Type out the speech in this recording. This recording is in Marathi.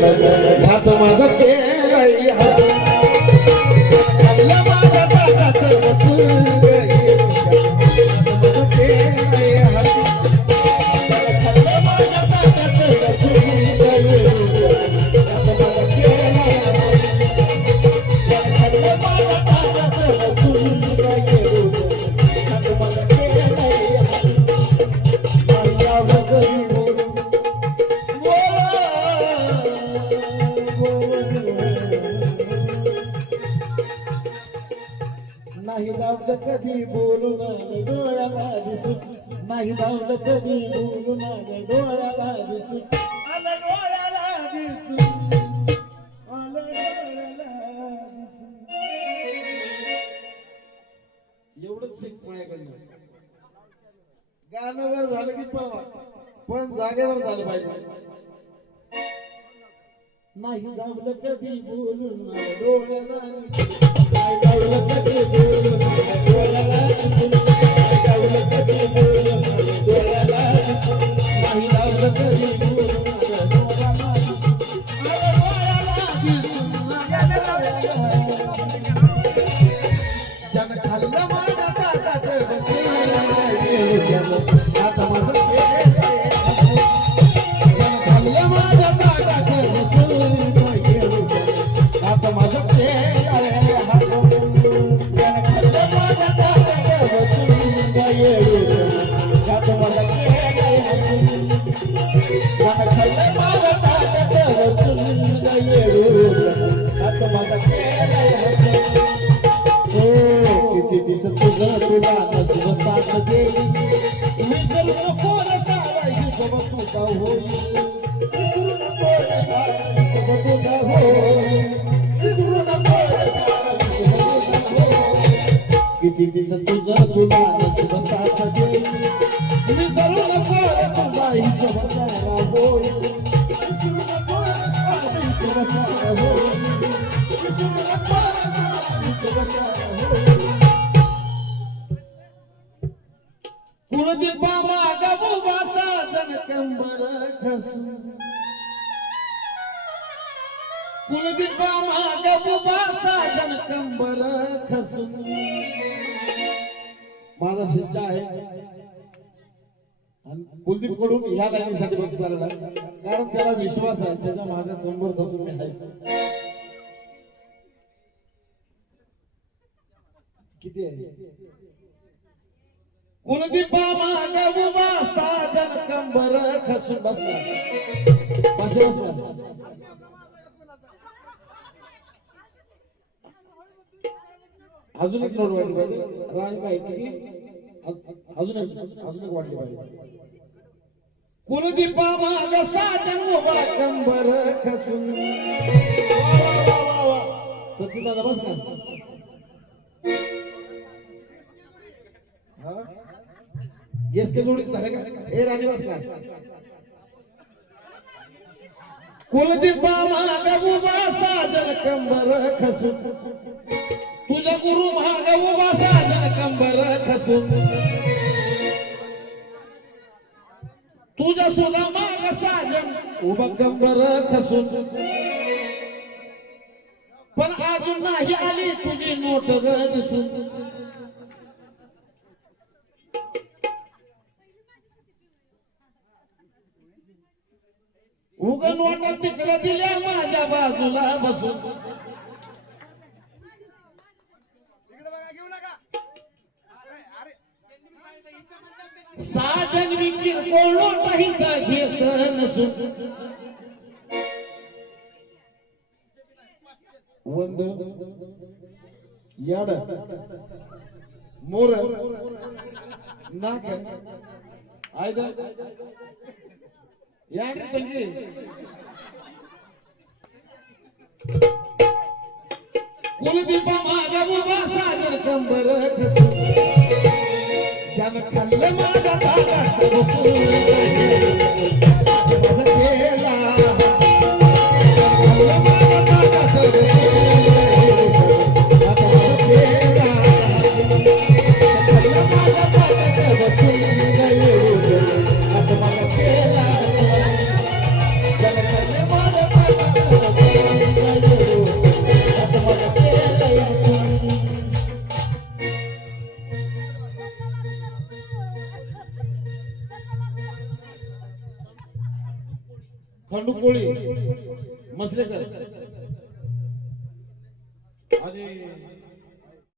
घात धावलं कधी बोलू बोलून डोळ्याला दिसू? नाही धावलं कधी बोलून डोळ्याला दिसून आलं डोळ्याला दिसू. आलं डोळ्याला दिसू. एवढंच शिक माझ्याकडनं गाणं वर झालं की पळवा. पण जागेवर झालं पाहिजे. नाही धावलं कधी बोलून डोळ्याला दिसून. नाही हो किती दिस तुझं तुला नसलं साथ देईल विसरू नको रे सारा हिशोब तुझा होईल विसरू नको रे तुझा होईल विसरू नको किती दिस तुझं तुला नसलं साथ देईल विसरू नको तुझा सारा होईल कुळदीपा मागव वासा जनकंबर कंबर खसून कुलदीपा मागव वासा जन कंबर खसून माझा शिष्य आहे. आणि कुलदीपकडून ह्या लाईनीसाठी बक्षीस आलेला आहे. कारण त्याला विश्वास आहे त्याच्यामागे कंबर खसून मी आहेच. किती आहे? कुलदीपा मागव वासा जन कंबर खसून बसला. बस बस अजून एक नोट वाटली पाहिजे. राणी बाई किती? अजून एक अजून एक वाटली पाहिजे. कुलदीपा माग साजन उभा कंबर खसून. सचिन दादा बस ना. येस के जोडी झाले का ए राणी बसला कुलदीपा माग उभा साजन कंबर खसून। तुझा गुरु महाग उभा साजन कंबर खसून। तुझा सुगा माग साजन उभा कंबर खसून। पण अजून नाही आली तुझी नोट ग दिसून। उग नोट तिकडे दिल्या माझ्या बाजूला बसून. साजन मी किरकोळ नोटाही का घेत नसून. वंद याड मोर नाक आयदा ಯಾಡ್ರಿ ತಂಗಿ ಕುಲದೀಪ ಮಾಗವ ಸಾಜನ ಕಂಬರ ಖಸು ಜನ ಕಲ್ಲ ಮಾಗ खंडू कोळी मसलेकर. आणि